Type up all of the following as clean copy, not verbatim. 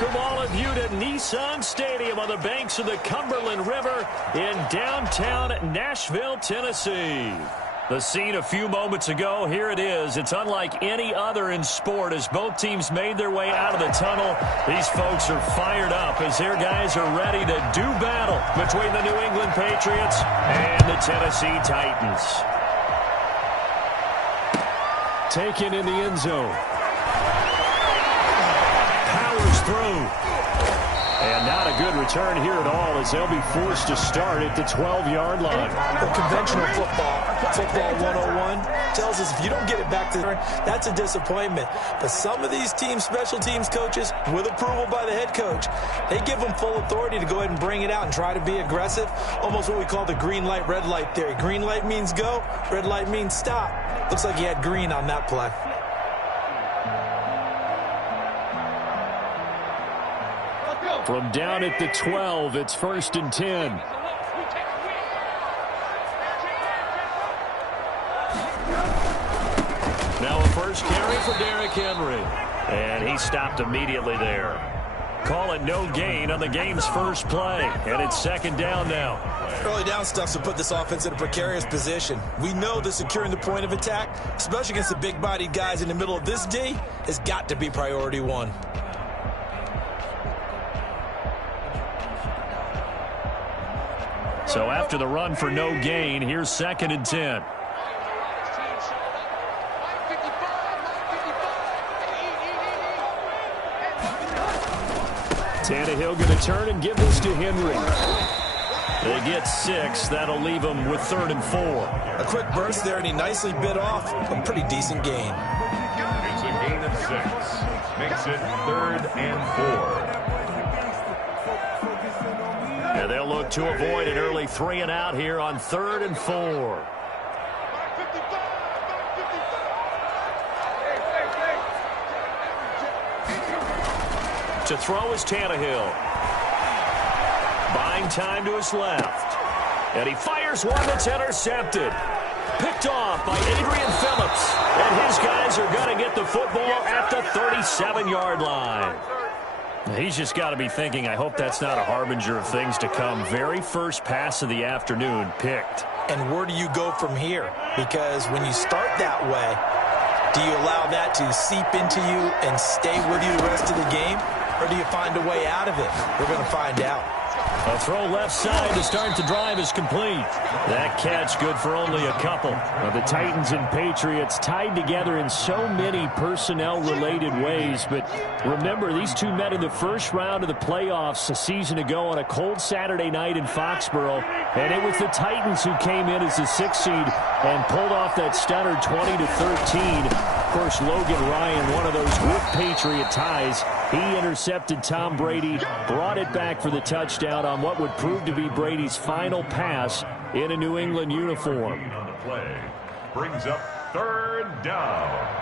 Welcome all of you to Nissan Stadium on the banks of the Cumberland River in downtown Nashville, Tennessee. The scene a few moments ago, here it is. It's unlike any other in sport as both teams made their way out of the tunnel. These folks are fired up as their guys are ready to do battle between the New England Patriots and the Tennessee Titans. Taken in the end zone. Powers through. And not a good return here at all as they'll be forced to start at the 12-yard line. Well, conventional football 101 tells us if you don't get it back to that's a disappointment. But some of these teams, special teams coaches, with approval by the head coach, they give them full authority to go ahead and bring it out and try to be aggressive. Almost what we call the green light, red light theory. Green light means go, red light means stop. Looks like he had green on that play. From down at the 12, it's 1st and 10. Now a first carry for Derrick Henry. And he stopped immediately there. Call it no gain on the game's first play. And it's 2nd down now. Early down stuff to put this offense in a precarious position. We know that securing the point of attack, especially against the big-bodied guys in the middle of this D, has got to be priority one. So after the run for no gain, here's 2nd and 10. Tannehill going to turn and give this to Henry. They get 6. That'll leave them with 3rd and 4. A quick burst there, and he nicely bit off a pretty decent gain. It's a gain of 6. Makes it 3rd and 4. And they'll look to avoid an early 3 and out here on 3rd and 4. To throw is Tannehill. Buying time to his left. And he fires one that's intercepted. Picked off by Adrian Phillips. And his guys are going to get the football at the 37-yard line. He's just got to be thinking, I hope that's not a harbinger of things to come. Very first pass of the afternoon picked. And where do you go from here? Because when you start that way, do you allow that to seep into you and stay with you the rest of the game? Or do you find a way out of it? We're going to find out. A throw left side to start the drive is complete. That catch good for only a couple. Now the Titans and Patriots tied together in so many personnel-related ways. But remember, these two met in the first round of the playoffs a season ago on a cold Saturday night in Foxborough. And it was the Titans who came in as the 6th seed and pulled off that stunner 20-13. Of course, Logan Ryan, one of those with Patriot ties. He intercepted Tom Brady, brought it back for the touchdown on what would prove to be Brady's final pass in a New England uniform. On the play brings up 3rd down.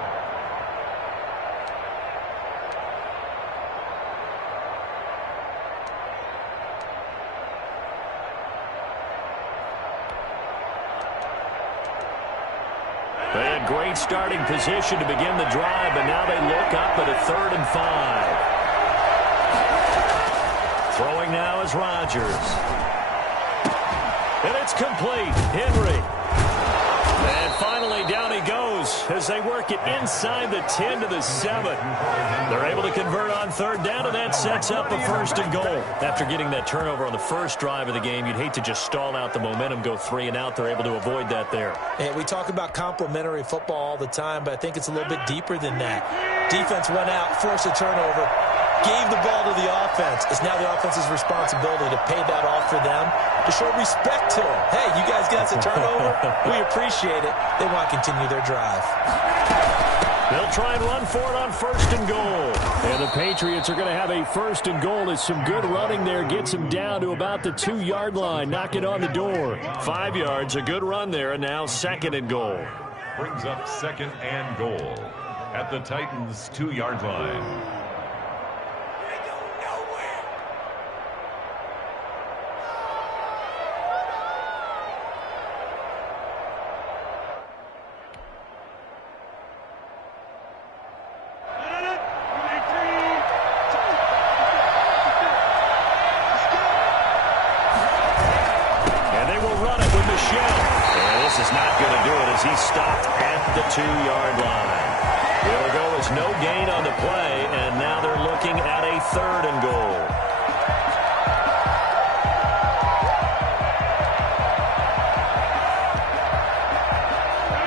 They had great starting position to begin the drive, but now they look up at a 3rd and 5. Throwing now is Rodgers. And it's complete. Henry. And finally down he goes as they work it inside the 10 to the 7. They're able to convert on 3rd down, and that sets up a 1st and goal. After getting that turnover on the first drive of the game, you'd hate to just stall out the momentum, go 3 and out. They're able to avoid that there. And we talk about complementary football all the time, but I think it's a little bit deeper than that. Defense went out, forced a turnover, gave the ball to the offense. It's now the offense's responsibility to pay that off for them, to show respect to them. Hey, you guys got us a turnover. We appreciate it. They want to continue their drive. They'll try and run for it on 1st and goal. And the Patriots are going to have a 1st and goal as some good running there gets them down to about the 2-yard line. Knock it on the door. 5 yards, a good run there, and now 2nd and goal. Brings up 2nd and goal at the Titans' 2-yard line. as he's stopped at the 2-yard line. It'll go as no gain on the play, and now they're looking at a 3rd and goal.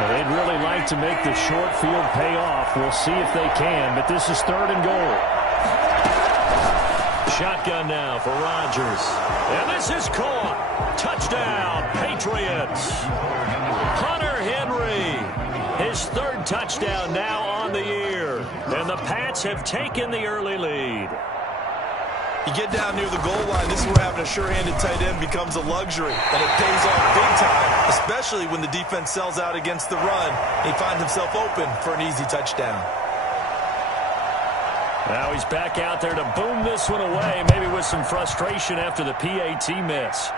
They'd really like to make the short field pay off. We'll see if they can, but this is 3rd and goal. Shotgun now for Rodgers. And this is caught. Touchdown, Patriots. Hunter Henry. His 3rd touchdown now on the year. And the Pats have taken the early lead. You get down near the goal line, this is where having a sure-handed tight end becomes a luxury. And it pays off big time, especially when the defense sells out against the run. He finds himself open for an easy touchdown. Now he's back out there to boom this one away, maybe with some frustration after the PAT miss.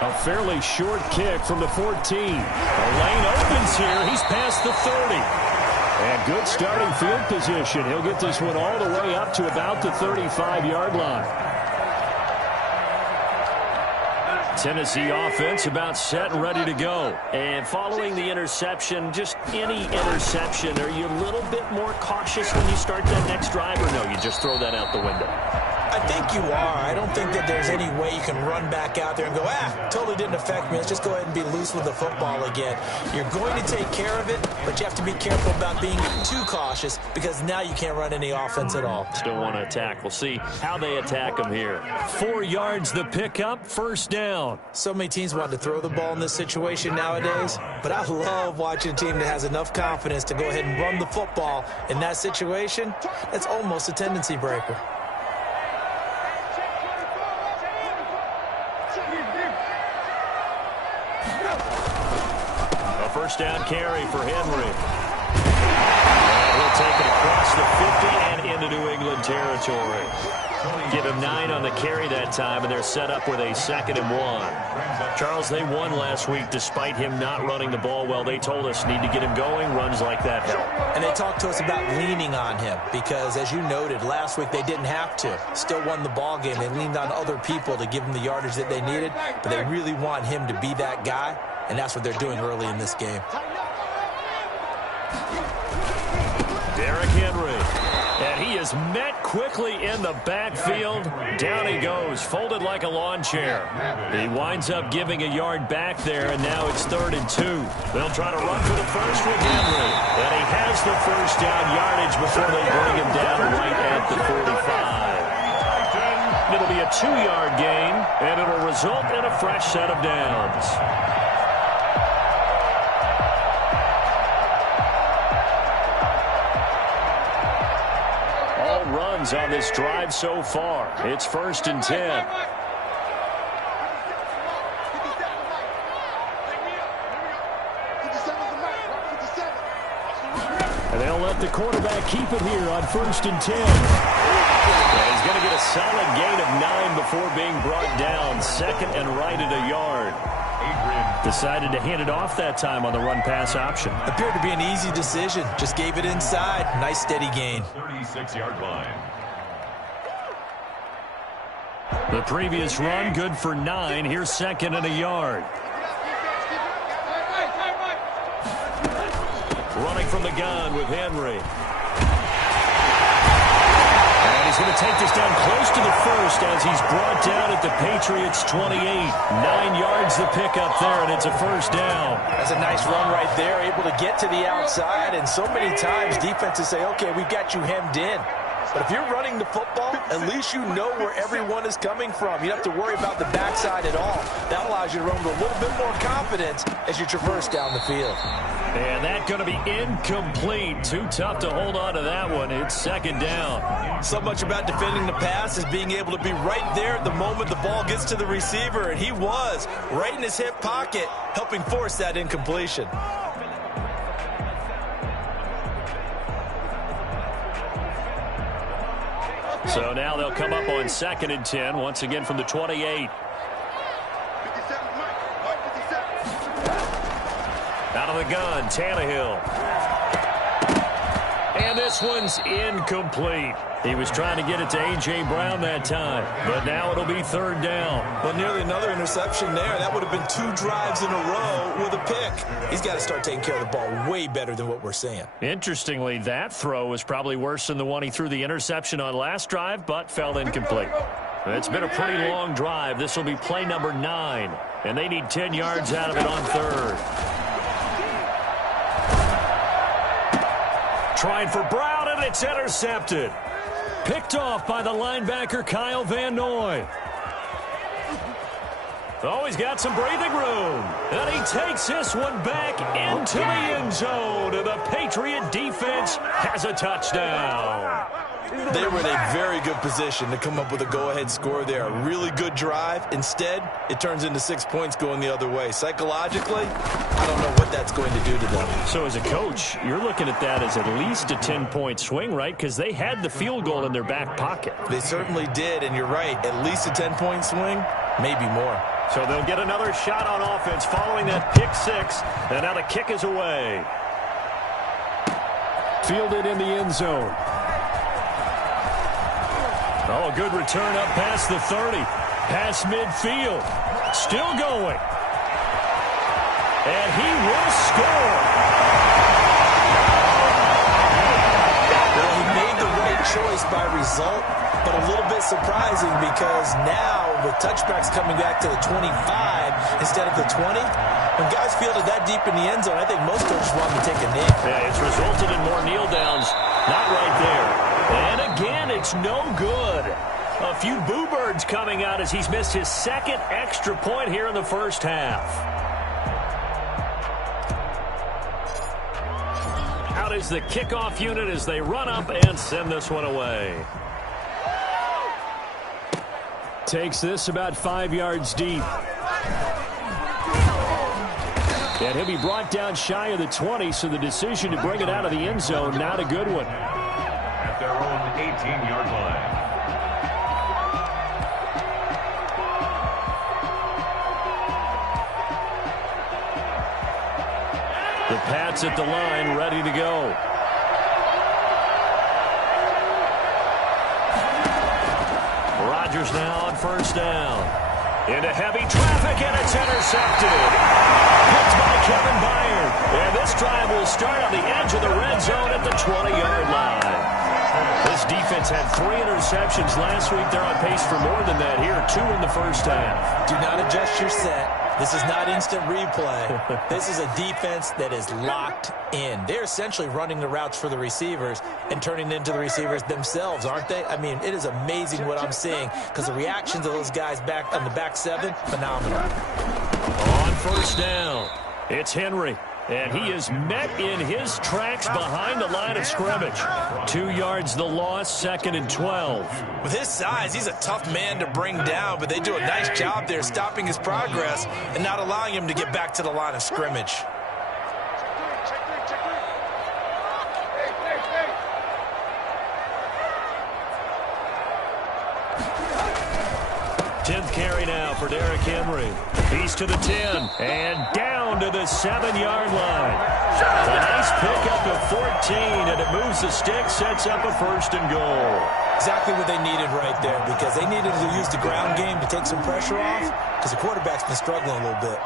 A fairly short kick from the 14. The lane opens here. He's past the 30. And good starting field position. He'll get this one all the way up to about the 35-yard line. Tennessee offense about set and ready to go. And following the interception, just any interception, are you a little bit more cautious when you start that next drive, or no, you just throw that out the window? I think you are. I don't think that there's any way you can run back out there and go, totally didn't affect me. Let's just go ahead and be loose with the football again. You're going to take care of it, but you have to be careful about being too cautious because now you can't run any offense at all. Still want to attack. We'll see how they attack them here. 4 yards the pickup, 1st down. So many teams want to throw the ball in this situation nowadays, but I love watching a team that has enough confidence to go ahead and run the football. In that situation, that's almost a tendency breaker. A 1st down carry for Henry. And he'll take it across the 50 and into New England territory. Give him 9 on the carry that time, and they're set up with a 2nd and 1. Charles, they won last week despite him not running the ball well. They told us need to get him going. Runs like that help. And they talked to us about leaning on him because, as you noted, last week they didn't have to. Still won the ball game. They leaned on other people to give them the yardage that they needed, but they really want him to be that guy, and that's what they're doing early in this game. Derrick Henry. And he is met quickly in the backfield. Down he goes, folded like a lawn chair. He winds up giving a yard back there, and now it's 3rd and 2. They'll try to run for the first with Henry. And he has the 1st down yardage before they bring him down right at the 45. It'll be a 2-yard gain, and it'll result in a fresh set of downs. Runs on this drive so far. It's 1st and 10. And they'll let the quarterback keep it here on 1st and 10. And he's going to get a solid gain of 9 before being brought down. 2nd and right at a yard. Decided to hand it off that time on the run-pass option. Appeared to be an easy decision. Just gave it inside. Nice steady gain. 36-yard line. The previous run, good for 9. Here's 2nd and a yard. Running from the gun with Henry. And he's going to take this down close to the 1st as he's brought down at the Patriots 28. 9 yards the pickup there, and it's a 1st down. That's a nice run right there, able to get to the outside, and so many times defenses say, okay, we've got you hemmed in. But if you're running the football, at least you know where everyone is coming from. You don't have to worry about the backside at all. That allows you to run with a little bit more confidence as you traverse down the field. And that's going to be incomplete. Too tough to hold on to that one. It's 2nd down. So much about defending the pass is being able to be right there at the moment the ball gets to the receiver, and he was right in his hip pocket, helping force that incompletion. So now they'll come up on 2nd and 10, once again from the 28. Out of the gun, Tannehill. And this one's incomplete. He was trying to get it to A.J. Brown that time, but now it'll be third down. Well, nearly another interception there. That would have been 2 drives in a row with a pick. He's got to start taking care of the ball way better than what we're seeing. Interestingly, that throw was probably worse than the one he threw the interception on last drive, but fell incomplete. It's been a pretty long drive. This will be play number 9, and they need 10 yards out of it on third. Trying for Brown, and it's intercepted. Picked off by the linebacker, Kyle Van Noy. Oh, he's got some breathing room. And he takes this one back into the end zone. And the Patriot defense has a touchdown. They were in a very good position to come up with a go-ahead score there. A really good drive. Instead, it turns into 6 points going the other way. Psychologically, I don't know what that's going to do to them. So as a coach, you're looking at that as at least a 10-point swing, right? Because they had the field goal in their back pocket. They certainly did, and you're right. At least a 10-point swing, maybe more. So they'll get another shot on offense following that pick 6. And now the kick is away. Fielded in the end zone. Oh, good return up past the 30. Past midfield. Still going. And he will score. Well, he made the right choice by result, but a little bit surprising because now with touchbacks coming back to the 25 instead of the 20, when guys fielded that deep in the end zone, I think most coaches want to take a knee. Yeah, it's resulted in more kneel downs. Not right there. And again, it's no good. A few boo birds coming out as he's missed his second extra point here in the first half. Out is the kickoff unit as they run up and send this one away. Takes this about 5 yards deep. And he'll be brought down shy of the 20, so the decision to bring it out of the end zone, not a good one. At their own 18-yard line. The Pats at the line, ready to go. Rodgers now on first down. Into heavy traffic, and it's intercepted. Picked by Kevin Byard. And this drive will start on the edge of the red zone at the 20-yard line. This defense had 3 interceptions last week. They're on pace for more than that here. 2 in the first half. Do not adjust your set. This is not instant replay. This is a defense that is locked in. They're essentially running the routes for the receivers and turning into the receivers themselves, aren't they? I mean, it is amazing what I'm seeing because the reactions of those guys back on the back 7, phenomenal. On first down, it's Henry. And he is met in his tracks behind the line of scrimmage. 2 yards the loss, 2nd and 12. With his size, he's a tough man to bring down, but they do a nice job there stopping his progress and not allowing him to get back to the line of scrimmage. Tenth carry now for Derrick Henry. He's to the 10 and down to the 7-yard line. A nice pickup of 14, and it moves the stick, sets up a 1st and goal. Exactly what they needed right there because they needed to use the ground game to take some pressure off because the quarterback's been struggling a little bit.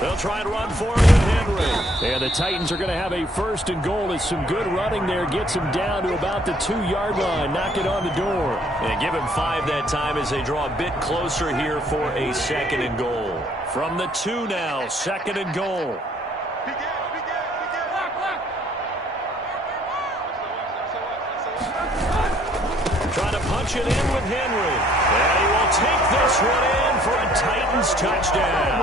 They'll try and run forward with Henry. And the Titans are going to have a 1st and goal as some good running there gets him down to about the 2-yard line. Knock it on the door. And give him 5 that time as they draw a bit closer here for a 2nd and goal. From the 2 now, 2nd and goal. Trying to punch it in with Henry. And he will take this one in for a Titans touchdown.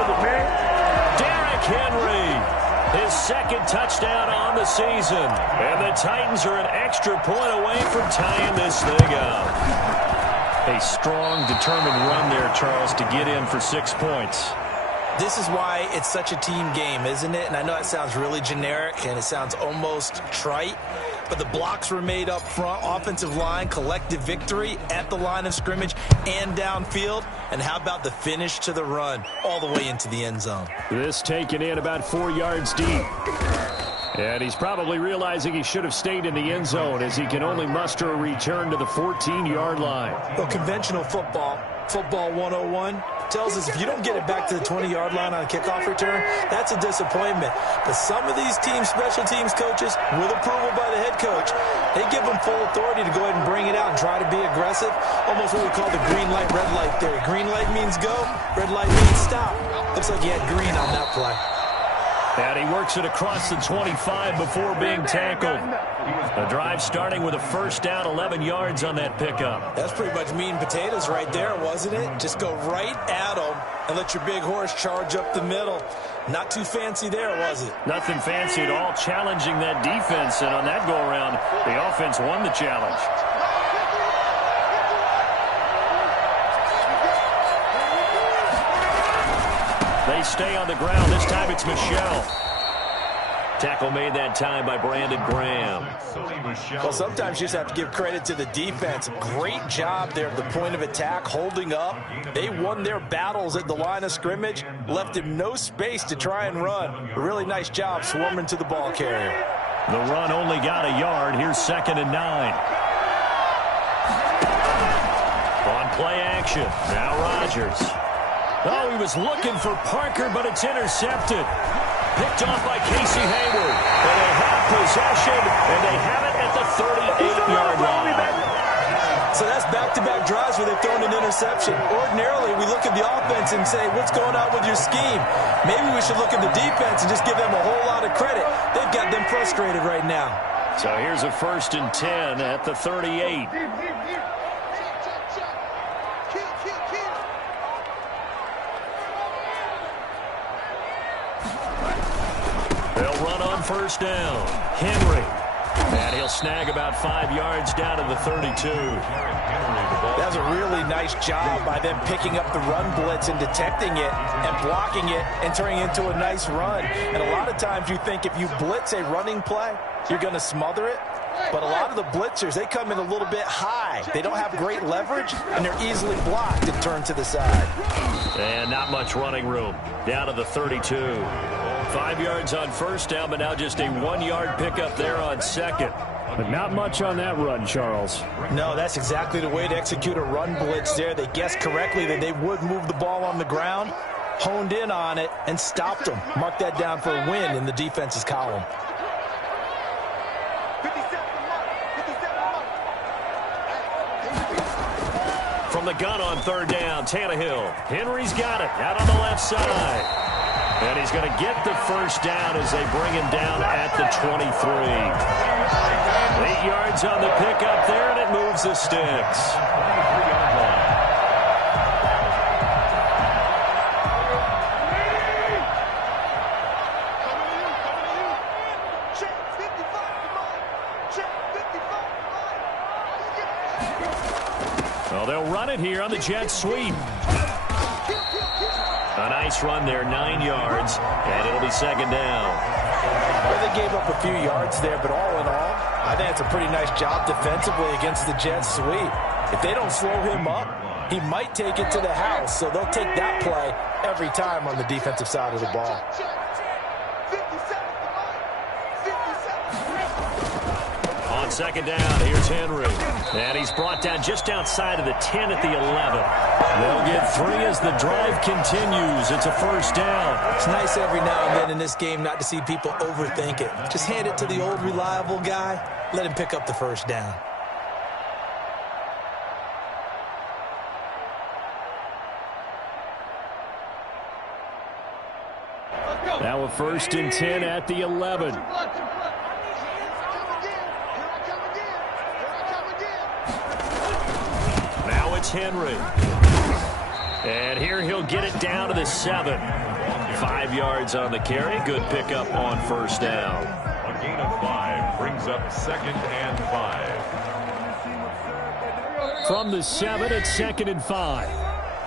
Derrick Henry, his 2nd touchdown on the season. And the Titans are an extra point away from tying this thing up. A strong, determined run there, Charles, to get in for 6 points. This is why it's such a team game, isn't it? And I know it sounds really generic and it sounds almost trite, but the blocks were made up front, offensive line, collective victory at the line of scrimmage and downfield. And how about the finish to the run all the way into the end zone? This taken in about 4 yards deep. And he's probably realizing he should have stayed in the end zone as he can only muster a return to the 14-yard line. Well, conventional football 101, tells us if you don't get it back to the 20-yard line on a kickoff return, that's a disappointment. But some of these special teams coaches, with approval by the head coach, they give them full authority to go ahead and bring it out and try to be aggressive. Almost what we call the green light, red light theory. Green light means go, red light means stop. Looks like he had green on that play. And he works it across the 25 before being tackled. The drive starting with a first down, 11 yards on that pickup. That's pretty much meat and potatoes right there, wasn't it? Just go right at them and let your big horse charge up the middle. Not too fancy there, was it? Nothing fancy at all, challenging that defense. And on that go-around, the offense won the challenge. They stay on the ground. This time it's Michelle. Tackle made that time by Brandon Graham. Well, sometimes you just have to give credit to the defense. Great job there at the point of attack, holding up. They won their battles at the line of scrimmage, left him no space to try and run. A really nice job swarming to the ball carrier. The run only got a yard. Here's 2nd and 9. On play action. Now Rodgers. Oh, he was looking for Parker, but it's intercepted. Picked off by Casey Hayward. And they have possession, and they have it at the 38-yard line. So that's back-to-back drives where they've thrown an interception. Ordinarily, we look at the offense and say, what's going on with your scheme? Maybe we should look at the defense and just give them a whole lot of credit. They've got them frustrated right now. So here's a 1st and 10 at the 38. They'll run on first down. Henry. And he'll snag about 5 yards down to the 32. That was a really nice job by them picking up the run blitz and detecting it and blocking it and turning it into a nice run. And a lot of times you think if you blitz a running play, you're going to smother it. But a lot of the blitzers, they come in a little bit high. They don't have great leverage, and they're easily blocked and turned to the side. And not much running room. Down to the 32. 5 yards on first down, but now just a 1-yard pickup there on second. But not much on that run, Charles. No, that's exactly the way to execute a run blitz there. They guessed correctly that they would move the ball on the ground, honed in on it, and stopped them. Mark that down for a win in the defense's column. From the gun on third down, Tannehill. Henry's got it out on the left side. And he's going to get the first down as they bring him down at the 23. 8 yards on the pickup there, and it moves the sticks. Well, they'll run it here on the jet sweep. A nice run there, 9 yards, and it'll be 2nd down. Well, they gave up a few yards there, but all in all, I think it's a pretty nice job defensively against the jet sweep. If they don't slow him up, he might take it to the house, so they'll take that play every time on the defensive side of the ball. On 2nd down, here's Henry. And he's brought down just outside of the 10 at the 11. They'll get 3 as the drive continues. It's a first down. It's nice every now and then in this game not to see people overthink it. Just hand it to the old reliable guy. Let him pick up the first down. Now a 1st and 10 at the 11. Now it's Henry. And here he'll get it down to the 7. 5 yards on the carry. Good pickup on first down. A gain of 5 brings up 2nd and 5. From the 7, it's 2nd and 5.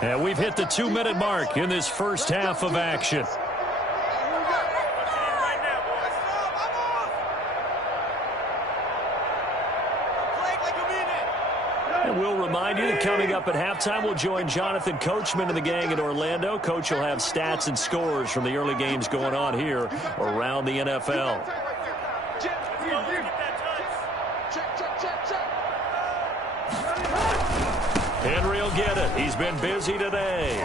And we've hit the 2-minute mark in this first half of action. And we'll remind you that coming up at halftime, we'll join Jonathan Coachman and the gang in Orlando. Coach will have stats and scores from the early games going on here around the NFL. Henry will get it. He's been busy today.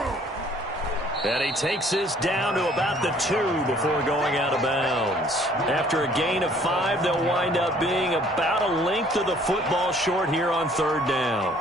And he takes this down to about the 2 before going out of bounds. After a gain of 5, they'll wind up being about a length of the football short here on 3rd down.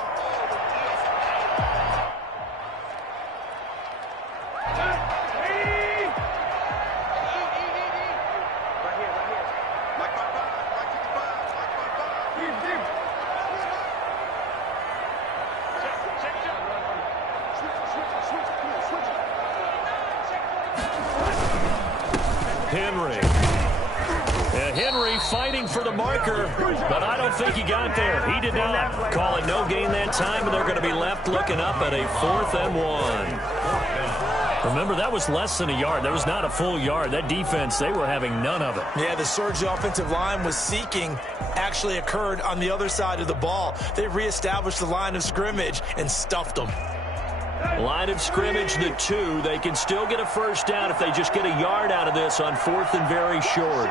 Henry fighting for the marker, but I don't think he got there. He did not. Call it no gain that time, and they're going to be left looking up at a 4th and 1. Remember, that was less than a yard. That was not a full yard. That defense, they were having none of it. Yeah, the surge the offensive line was seeking actually occurred on the other side of the ball. They reestablished the line of scrimmage and stuffed them. Line of scrimmage, the 2. They can still get a 1st down if they just get a yard out of this on 4th and very short.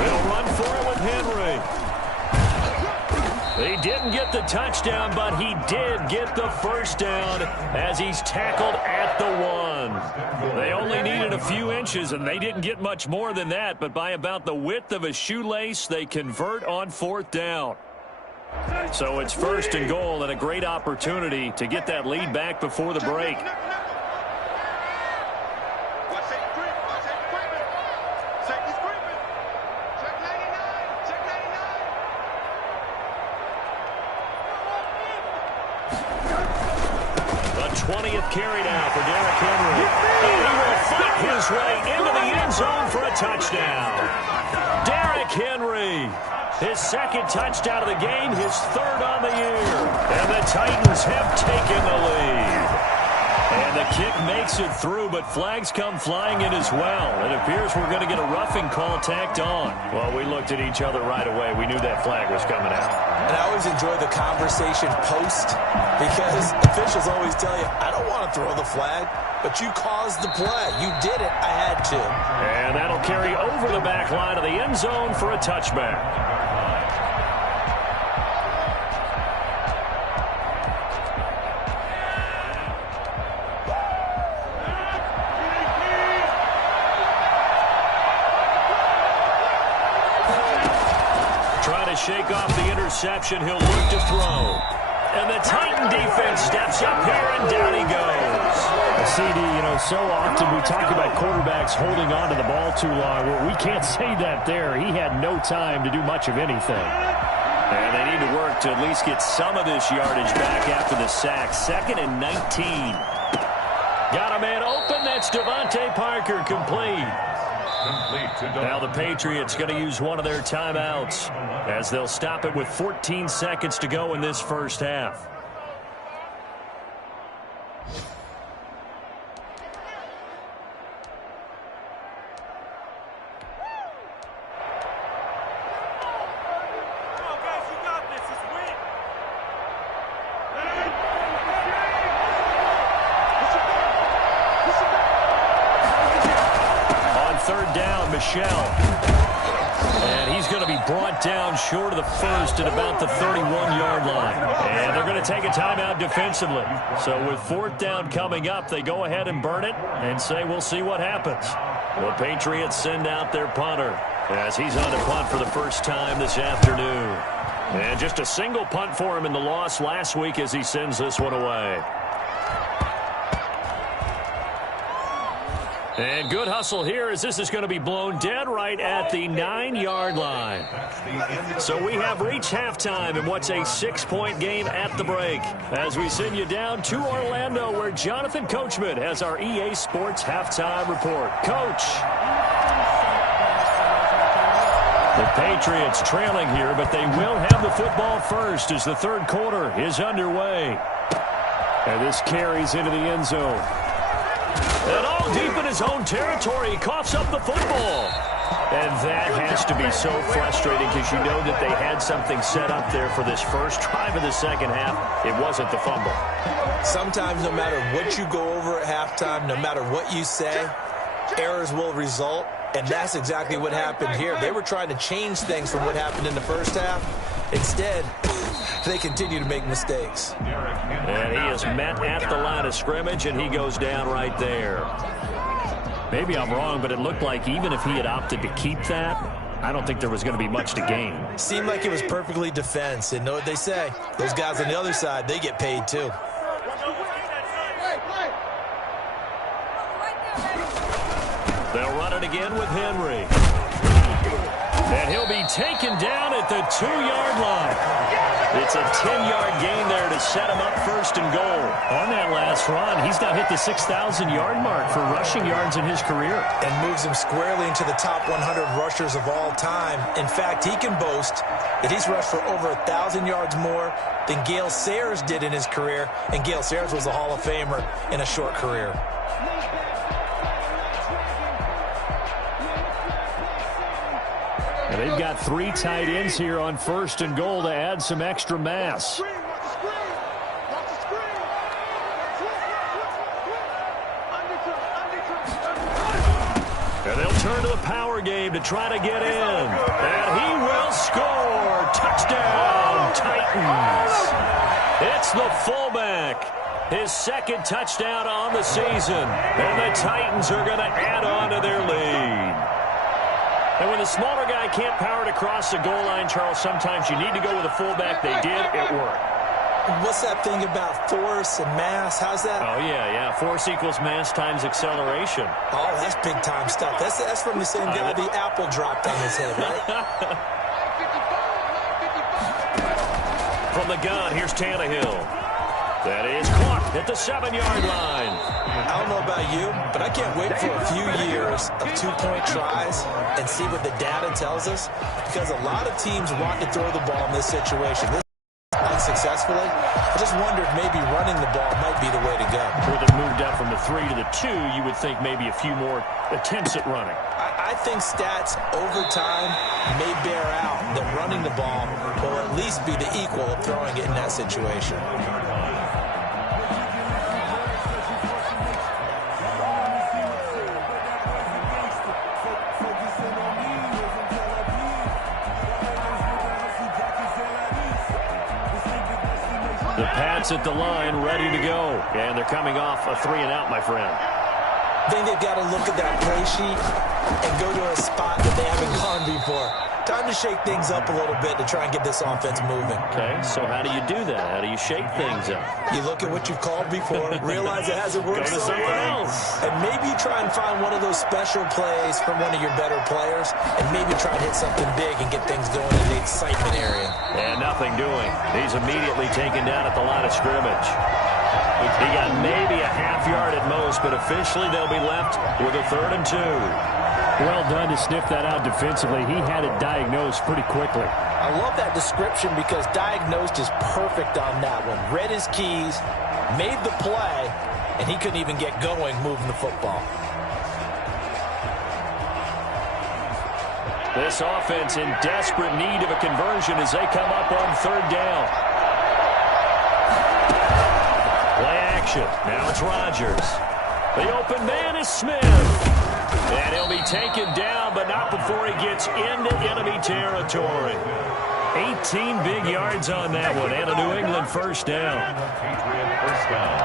They'll run for it with Henry. He didn't get the touchdown, but he did get the 1st down as he's tackled at the 1. They only needed a few inches, and they didn't get much more than that, but by about the width of a shoelace, they convert on 4th down. So it's 1st and goal and a great opportunity to get that lead back before the break. The 20th carry now for Derrick Henry. And he will fight his way into the end zone for a touchdown. Derrick Henry. His 2nd touchdown of the game, his 3rd on the year. And the Titans have taken the lead. And the kick makes it through, but flags come flying in as well. It appears we're going to get a roughing call tacked on. Well, we looked at each other right away. We knew that flag was coming out. And I always enjoy the conversation post because officials always tell you, I don't want to throw the flag, but you caused the play. You did it. I had to. And that'll carry over the back line of the end zone for a touchback. Shake off the interception. He'll look to throw. And the Titan defense steps up here, and down he goes. CD, you know, so often we talk about quarterbacks holding on to the ball too long. Well, we can't say that there. He had no time to do much of anything. And they need to work to at least get some of this yardage back after the sack. 2nd and 19. Got a man open. That's Devontae Parker, complete. Now the Patriots going to use one of their timeouts as they'll stop it with 14 seconds to go in this 1st half. And he's going to be brought down short of the 1st at about the 31-yard line. And they're going to take a timeout defensively. So with 4th down coming up, they go ahead and burn it and say we'll see what happens. The Patriots send out their punter as he's on to punt for the 1st time this afternoon. And just a single punt for him in the loss last week as he sends this one away. And good hustle here as this is going to be blown dead right at the 9-yard line. So we have reached halftime in what's a 6-point game at the break. As we send you down to Orlando where Jonathan Coachman has our EA Sports halftime report. Coach. The Patriots trailing here, but they will have the football first as the 3rd quarter is underway. And this carries into the end zone. And all deep in his own territory. He coughs up the football. And that has to be so frustrating because you know that they had something set up there for this first drive of the second half. It wasn't the fumble. Sometimes no matter what you go over at halftime, no matter what you say, errors will result. And that's exactly what happened here. They were trying to change things from what happened in the first half. Instead, they continue to make mistakes. And he is met at the line of scrimmage, and he goes down right there. Maybe I'm wrong, but it looked like even if he had opted to keep that, I don't think there was going to be much to gain. Seemed like it was perfectly defense. And know what they say? Those guys on the other side, they get paid too. They'll run it again with Henry. And he'll be taken down at the 2-yard line. It's a 10-yard gain there to set him up first and goal. On that last run, he's now hit the 6,000-yard mark for rushing yards in his career. And moves him squarely into the top 100 rushers of all time. In fact, he can boast that he's rushed for over 1,000 yards more than Gale Sayers did in his career. And Gale Sayers was a Hall of Famer in a short career. And they've got 3 tight ends here on first and goal to add some extra mass. And they'll turn to the power game to try to get in. And he will score. Touchdown, Titans. It's the fullback. His second touchdown on the season. And the Titans are going to add on to their lead. And when the smaller guy can't power it across the goal line, Charles, sometimes you need to go with a fullback. They did. It worked. What's that thing about force and mass? How's that? Oh, yeah. Force equals mass times acceleration. Oh, that's big-time stuff. That's from the same guy the apple dropped on his head, right? From the gun, here's Tannehill. That is caught at the 7-yard line. I don't know about you, but I can't wait for a few years of 2-point tries and see what the data tells us, because a lot of teams want to throw the ball in this situation. This unsuccessfully. I just wonder if maybe running the ball might be the way to go. With it moved up from the 3 to the 2, you would think maybe a few more attempts at running. I think stats over time may bear out that running the ball will at least be the equal of throwing it in that situation. The Pats at the line, ready to go. And they're coming off a 3-and-out, my friend. I think they've got to look at that play sheet and go to a spot that they haven't gone before. Time to shake things up a little bit to try and get this offense moving. Okay, so how do you do that? How do you shake things up? You look at what you've called before, realize it hasn't worked so well, and maybe try and find one of those special plays from one of your better players, and maybe try and hit something big and get things going in the excitement area. And nothing doing. He's immediately taken down at the line of scrimmage. He got maybe a half-yard at most, but officially they'll be left with a 3rd and 2. Well done to sniff that out defensively. He had it diagnosed pretty quickly. I love that description because diagnosed is perfect on that one. Read his keys, made the play, and he couldn't even get going moving the football. This offense in desperate need of a conversion as they come up on 3rd down. Play action. Now it's Rodgers. The open man is Smith. And he'll be taken down, but not before he gets into enemy territory. 18 big yards on that one, and a New England first down. Patriot first down.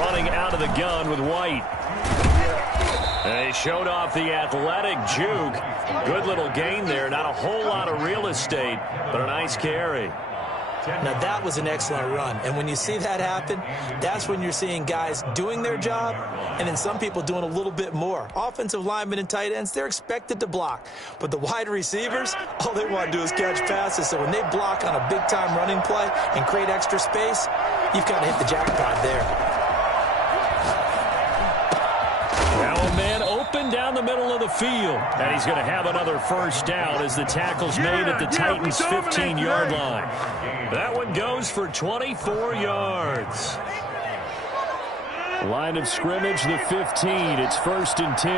Running out of the gun with White. And he showed off the athletic juke. Good little gain there. Not a whole lot of real estate, but a nice carry. Now, that was an excellent run. And when you see that happen, that's when you're seeing guys doing their job and then some people doing a little bit more. Offensive linemen and tight ends, they're expected to block. But the wide receivers, all they want to do is catch passes. So when they block on a big-time running play and create extra space, you've kind of hit the jackpot there. Now a man open run down the middle of the field. And he's going to have another first down as the tackle's made at the Titans' 15-yard line. That one goes for 24 yards. Line of scrimmage, the 15. It's 1st and 10.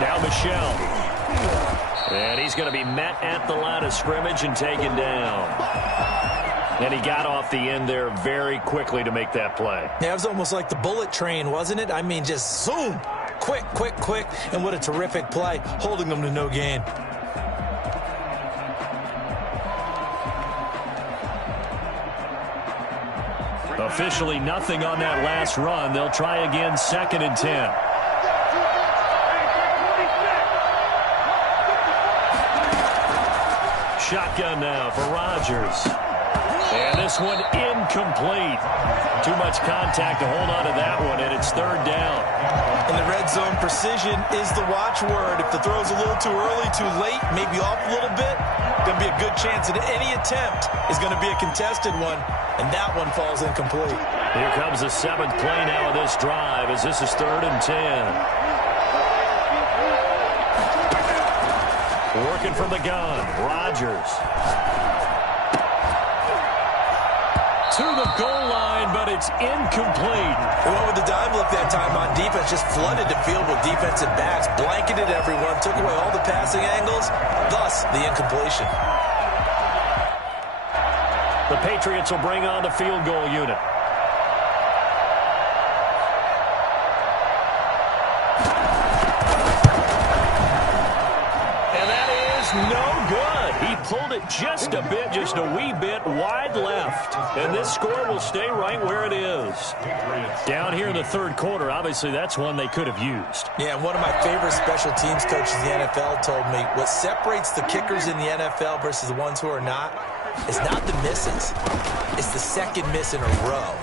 Now Michel. And he's going to be met at the line of scrimmage and taken down. And he got off the end there very quickly to make that play. Yeah, it was almost like the bullet train, wasn't it? I mean, just zoom. Quick, quick, quick. And what a terrific play, holding them to no gain. Officially nothing on that last run. They'll try again, 2nd and 10. Shotgun now for Rodgers. And this one incomplete. Too much contact to hold on to that one, and it's 3rd down. In the red zone, precision is the watchword. If the throw's a little too early, too late, maybe off a little bit, going to be a good chance that any attempt is going to be a contested one, and that one falls incomplete. Here comes the 7th play now of this drive as this is 3rd and 10. Working from the gun, Rodgers. To the goal line, but it's incomplete. They went with the dime look that time on defense, just flooded the field with defensive backs, blanketed everyone, took away all the passing angles, thus the incompletion. The Patriots will bring on the field goal unit. No good. He pulled it just a bit, just a wee bit wide left. And this score will stay right where it is. Down here in the 3rd quarter, obviously that's one they could have used. Yeah, and one of my favorite special teams coaches in the NFL told me what separates the kickers in the NFL versus the ones who are not is not the misses. It's the 2nd miss in a row.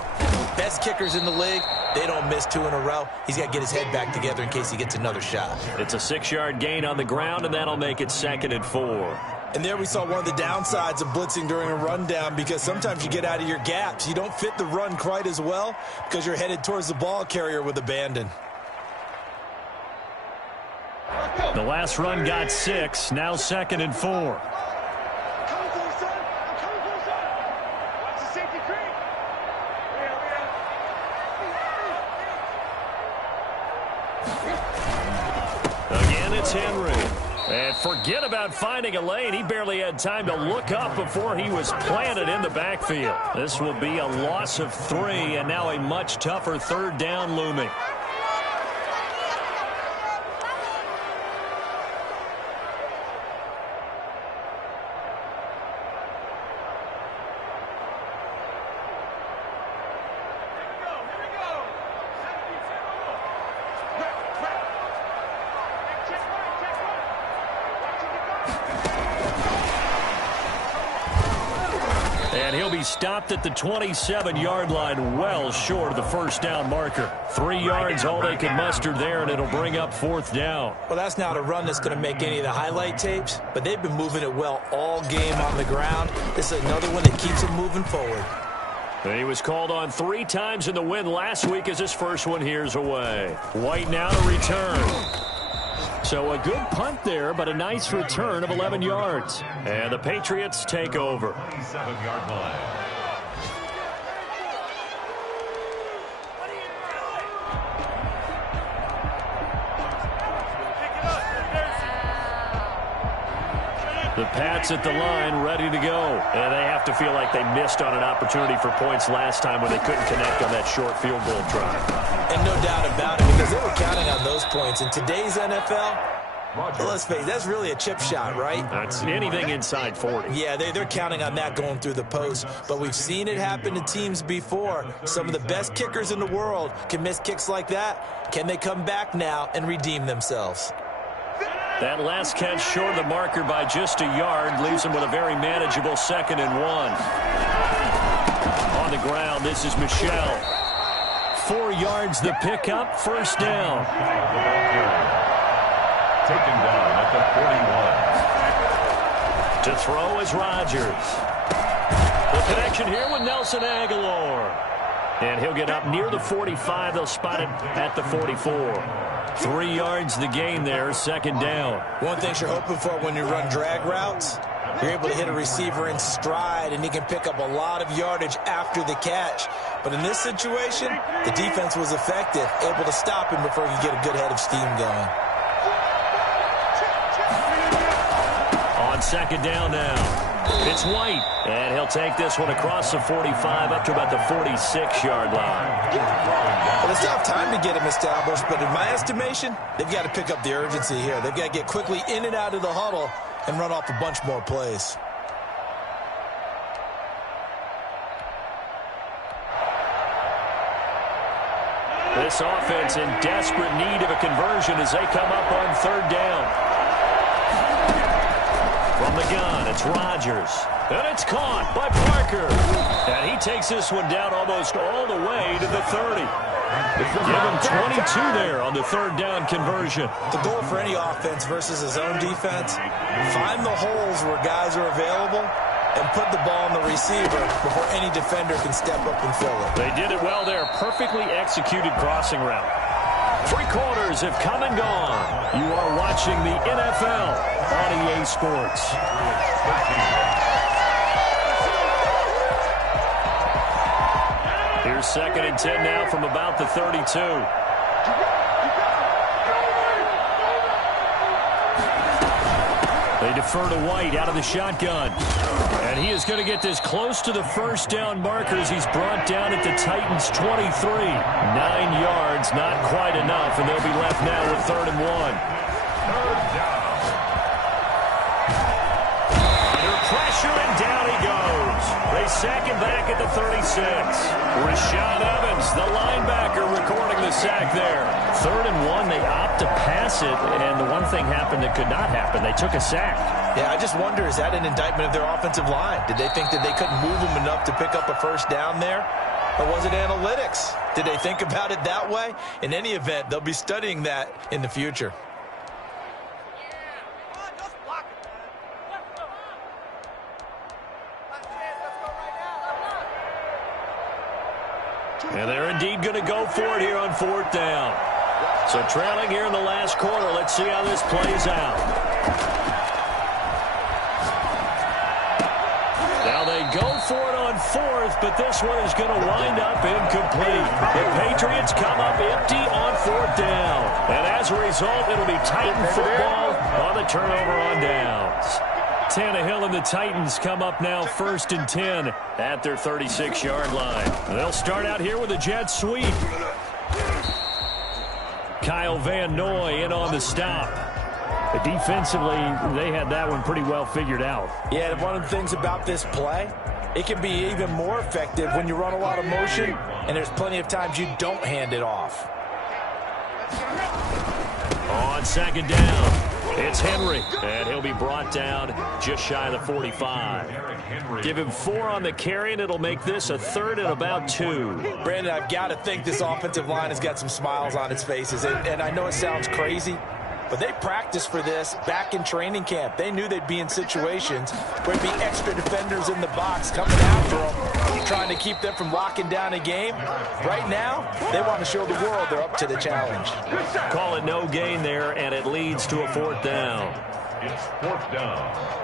Best kickers in the league, they don't miss 2 in a row. He's got to get his head back together in case he gets another shot. It's a 6-yard gain on the ground, and that'll make it 2nd and 4. And there we saw one of the downsides of blitzing during a rundown, because sometimes you get out of your gaps. You don't fit the run quite as well because you're headed towards the ball carrier with abandon. The last run got 6, now 2nd and 4. Again, it's Henry. And forget about finding a lane. He barely had time to look up before he was planted in the backfield. This will be a loss of 3, and now a much tougher 3rd down looming. And he'll be stopped at the 27-yard line, well short of the 1st down marker. 3 yards, all they can muster there, and it'll bring up 4th down. Well, that's not a run that's going to make any of the highlight tapes, but they've been moving it well all game on the ground. This is another one that keeps them moving forward. And he was called on 3 times in the win last week as his first one here's away. White now to return. So a good punt there, but a nice return of 11 yards. And the Patriots take over. 27-yard line. The Pats at the line, ready to go. And they have to feel like they missed on an opportunity for points last time when they couldn't connect on that short field goal drive. And no doubt about it, because they were counting on those points. In today's NFL, well, let's face it, that's really a chip shot, right? That's anything inside 40. Yeah, they're counting on that going through the post. But we've seen it happen to teams before. Some of the best kickers in the world can miss kicks like that. Can they come back now and redeem themselves? That last catch short of the marker by just a yard leaves them with a very manageable 2nd and 1. On the ground, this is Michel. 4 yards the pickup, 1st down. Taken down at the 41. To throw is Rodgers. The connection here with Nelson Aguilar. And he'll get up near the 45. They'll spot it at the 44. 3 yards the gain there, second down. One thing you're hoping for when you run drag routes, you're able to hit a receiver in stride, and he can pick up a lot of yardage after the catch. But in this situation, the defense was effective, able to stop him before he could get a good head of steam going. On second down now. It's White, and he'll take this one across the 45 up to about the 46-yard line. Well, they still have time to get him established, but in my estimation, they've got to pick up the urgency here. They've got to get quickly in and out of the huddle and run off a bunch more plays. This offense in desperate need of a conversion as they come up on third down. From the gun, it's Rodgers. And it's caught by Parker. And he takes this one down almost all the way to the 30. Give him 22 there on the third down conversion. The goal for any offense versus his own defense, find the holes where guys are available and put the ball on the receiver before any defender can step up and fill it. They did it well there. Perfectly executed crossing route. 3 quarters have come and gone. You are watching the NFL on EA Sports. Here's second and 10 now from about the 32. They defer to White out of the shotgun. And he is going to get this close to the first down markers. He's brought down at the Titans' 23. 9 yards, not quite enough, and they'll be left now with 3rd and 1. Third down. Under pressure, and down he goes. They sack him back at the 36. Rashaan Evans, the linebacker, recording the sack there. 3rd and 1, they opt to pass it, and the one thing happened that could not happen. They took a sack. Yeah, I just wonder, is that an indictment of their offensive line? Did they think that they couldn't move them enough to pick up a first down there? Or was it analytics? Did they think about it that way? In any event, they'll be studying that in the future. And they're indeed going to go for it here on 4th down. So trailing here in the last quarter. Let's see how this plays out. Now they go for it on 4th, but this one is going to wind up incomplete. The Patriots come up empty on 4th down. And as a result, it'll be Titan football on the turnover on downs. Tannehill and the Titans come up now 1st and 10 at their 36-yard line. They'll start out here with a jet sweep. Kyle Van Noy in on the stop. But defensively, they had that one pretty well figured out. Yeah, one of the things about this play, it can be even more effective when you run a lot of motion, and there's plenty of times you don't hand it off. On second down, it's Henry, and he'll be brought down just shy of the 45. Give him 4 on the carry, and it'll make this a 3rd and about 2. Brandon, I've got to think this offensive line has got some smiles on its faces, and I know it sounds crazy, but they practiced for this back in training camp. They knew they'd be in situations where there'd be extra defenders in the box coming after them, trying to keep them from locking down a game. Right now, they want to show the world they're up to the challenge. Call it no gain there, and it leads to a 4th down. It's 4th down.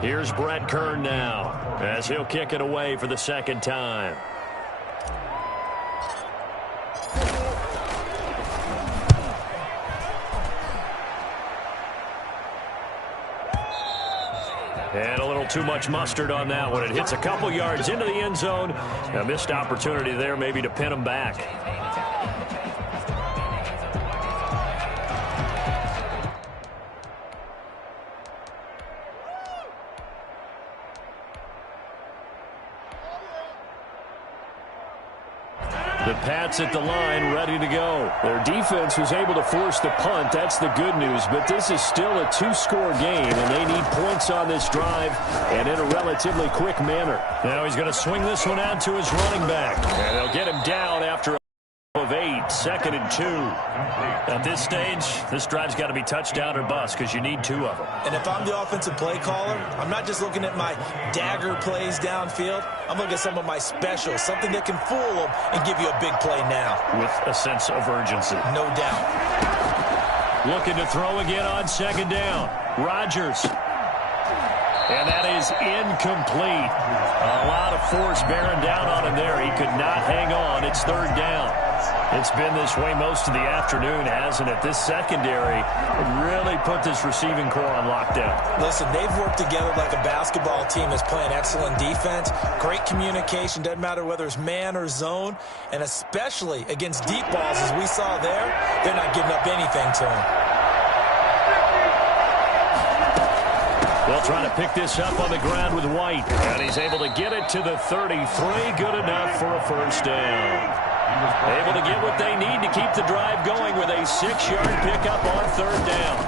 Here's Brett Kern now as he'll kick it away for the 2nd time. And a little too much mustard on that one. It hits a couple yards into the end zone. A missed opportunity there maybe to pin him back. The Pats at the line, ready to go. Their defense was able to force the punt. That's the good news. But this is still a 2-score game, and they need points on this drive and in a relatively quick manner. Now he's going to swing this one out to his running back. And they'll get him down after of 8. 2nd and 2. At this stage, this drive's got to be touchdown or bust because you need 2 of them. And if I'm the offensive play caller, I'm not just looking at my dagger plays downfield. I'm looking at some of my specials, something that can fool them and give you a big play now. With a sense of urgency. No doubt. Looking to throw again on 2nd down. Rodgers. And that is incomplete. A lot of force bearing down on him there. He could not hang on. It's 3rd down. It's been this way most of the afternoon, hasn't it? This secondary really put this receiving core on lockdown. Listen, they've worked together like a basketball team that's playing excellent defense. Great communication. Doesn't matter whether it's man or zone. And especially against deep balls, as we saw there, they're not giving up anything to them. They'll try to pick this up on the ground with White. And he's able to get it to the 33. Good enough for a 1st down. Able to get what they need to keep the drive going with a 6-yard pickup on 3rd down.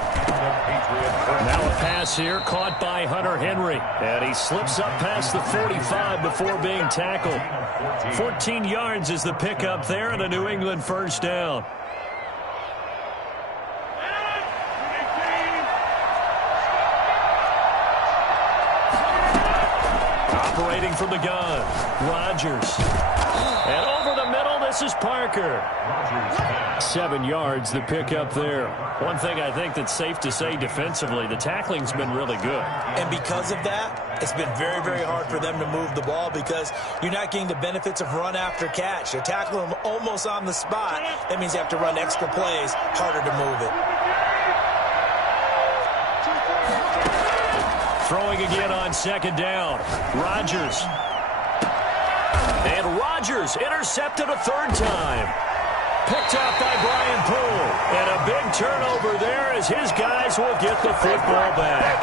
Now a pass here caught by Hunter Henry. And he slips up past the 45 before being tackled. 14 yards is the pickup there and a New England 1st down. Operating from the gun, Rodgers. And over the middle, this is Parker. 7 yards, the pickup there. One thing I think that's safe to say defensively, the tackling's been really good. And because of that, it's been very, very hard for them to move the ball because you're not getting the benefits of run after catch. They're tackling them almost on the spot. That means you have to run extra plays, harder to move it. Throwing again on 2nd down. Rodgers. And Rodgers intercepted a 3rd time. Picked out by Brian Poole. And a big turnover there as his guys will get the football back.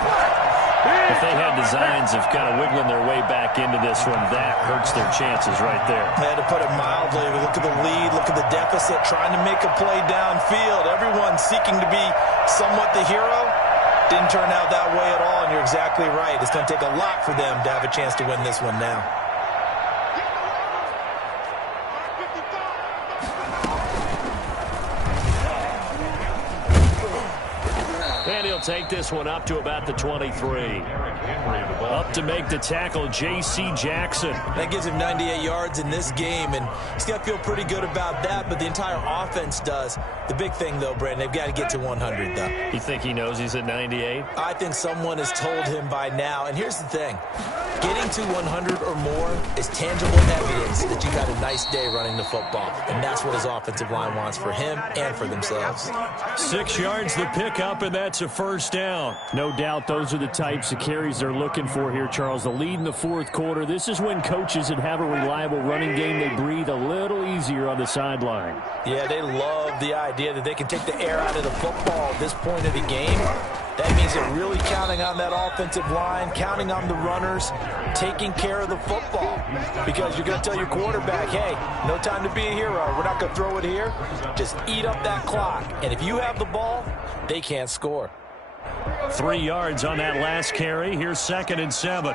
If they had designs of kind of wiggling their way back into this one, that hurts their chances right there. They had to put it mildly. Look at the lead. Look at the deficit. Trying to make a play downfield. Everyone seeking to be somewhat the hero. Didn't turn out that way at all, and you're exactly right. It's going to take a lot for them to have a chance to win this one now. And he'll take this one up to about the 23. Up to make the tackle, J.C. Jackson. That gives him 98 yards in this game, and he's got to feel pretty good about that, but the entire offense does. The big thing, though, Brandon, they've got to get to 100, though. You think he knows he's at 98? I think someone has told him by now. And here's the thing. Getting to 100 or more is tangible evidence that you've had a nice day running the football. And that's what his offensive line wants for him and for themselves. 6 yards the pickup, and that's a 1st down. No doubt those are the types of carries they're looking for here, Charles. The lead in the 4th quarter. This is when coaches that have a reliable running game, they breathe a little easier on the sideline. Yeah, they love the idea that they can take the air out of the football at this point of the game. That means they're really counting on that offensive line, counting on the runners, taking care of the football. Because you're going to tell your quarterback, hey, no time to be a hero. We're not going to throw it here. Just eat up that clock. And if you have the ball, they can't score. 3 yards on that last carry. Here's 2nd and 7.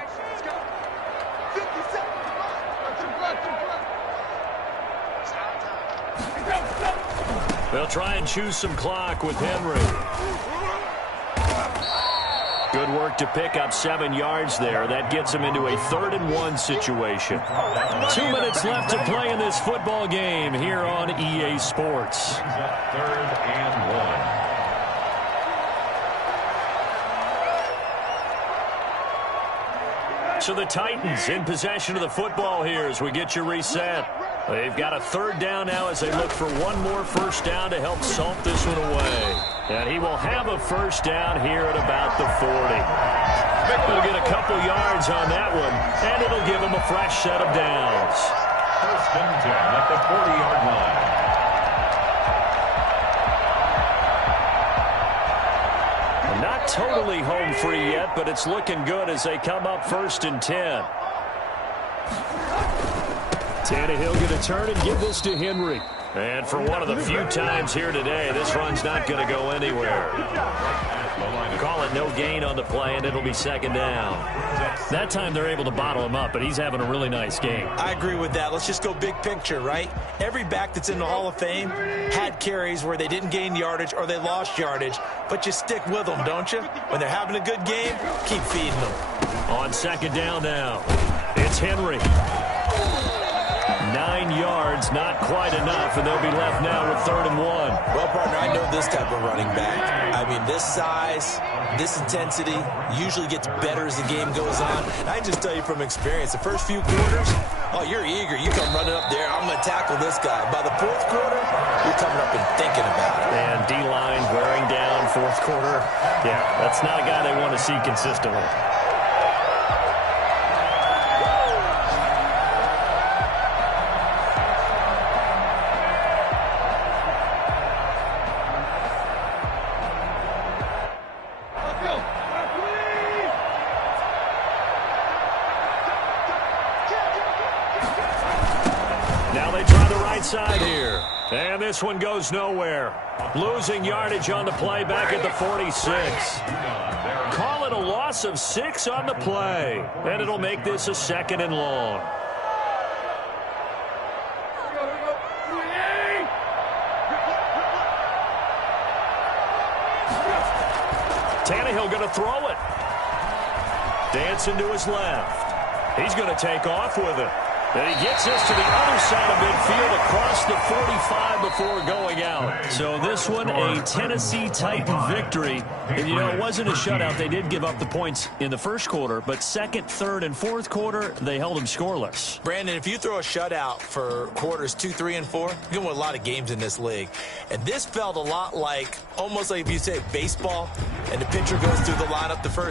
They'll try and choose some clock with Henry. Good work to pick up 7 yards there. That gets him into a 3rd and 1 situation. 2 minutes left to play in this football game here on EA Sports. 3rd and 1. So the Titans in possession of the football here as we get you reset. They've got a 3rd down now as they look for one more 1st down to help salt this one away. And he will have a 1st down here at about the 40. He'll get a couple yards on that one, and it'll give him a fresh set of downs. 1st and 10 at the 40-yard line. Not totally home free yet, but it's looking good as they come up 1st and 10. Tannehill going to turn and give this to Henry. And for one of the few times here today, this run's not going to go anywhere. Call it no gain on the play, and it'll be 2nd down. That time they're able to bottle him up, but he's having a really nice game. I agree with that. Let's just go big picture, right? Every back that's in the Hall of Fame had carries where they didn't gain yardage or they lost yardage, but you stick with them, don't you? When they're having a good game, keep feeding them. On second down now, it's Henry. 9 yards, not quite enough, and they'll be left now with 3rd and 1. Well, partner, I know this type of running back. I mean, this size, this intensity usually gets better as the game goes on. And I just tell you from experience, the first few quarters, oh, you're eager. You come running up there, I'm going to tackle this guy. By the 4th quarter, you're coming up and thinking about it. And D-line wearing down 4th quarter. Yeah, that's not a guy they want to see consistently. Side here, and this one goes nowhere. Losing yardage on the play back at the 46. Call it a loss of 6 on the play, and it'll make this a 2nd and long. Tannehill going to throw it. Dancing to his left. He's going to take off with it. And he gets this to the other side of midfield across the 45 before going out. So this one, a Tennessee Titan victory. And, you know, it wasn't a shutout. They did give up the points in the 1st quarter, but 2nd, 3rd, and 4th quarter, they held them scoreless. Brandon, if you throw a shutout for quarters 2, 3, and 4, you're going to win a lot of games in this league. And this felt a lot like, almost like if you say baseball, and the pitcher goes through the lineup the first